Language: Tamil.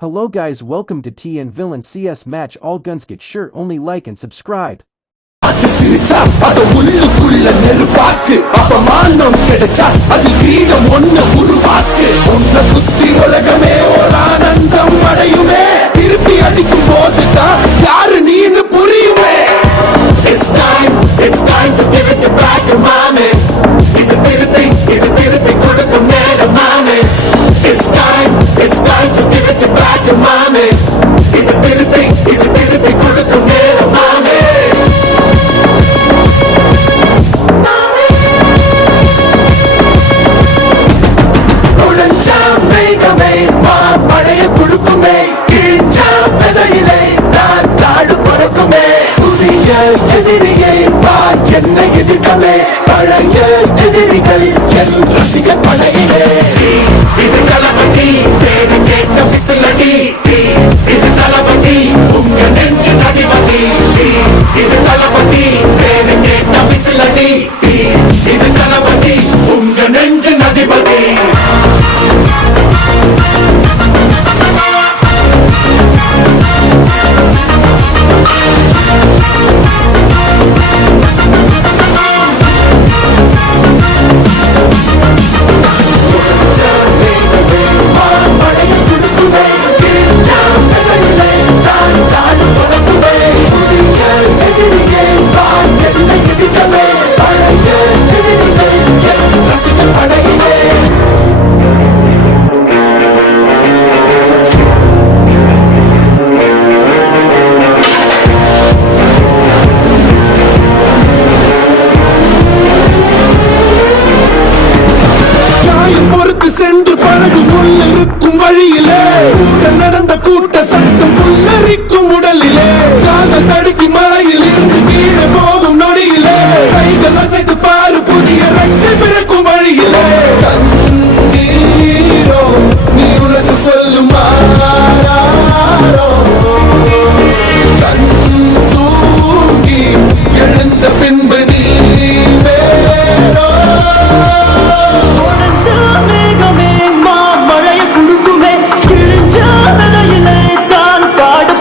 Hello guys, welcome to TN Villain CS match. All guns get shirt, only like and subscribe. It's time to give it back to mommy. It's time to give it back to mommy. It's கொடுக்கும் நேரம் மாமே. உழைச்சா மேகமே மழையை கொடுக்குமே, கிழிஞ்சா விதையிலே நான் காடு பறக்குமே. புதிய எதிரியை பார் என்னை எதிர்க்கவே, பழைய எதிரிகள் என் ரசிக படையிலே. இது கலப்படி பேரு கேட்ட விசிலடி.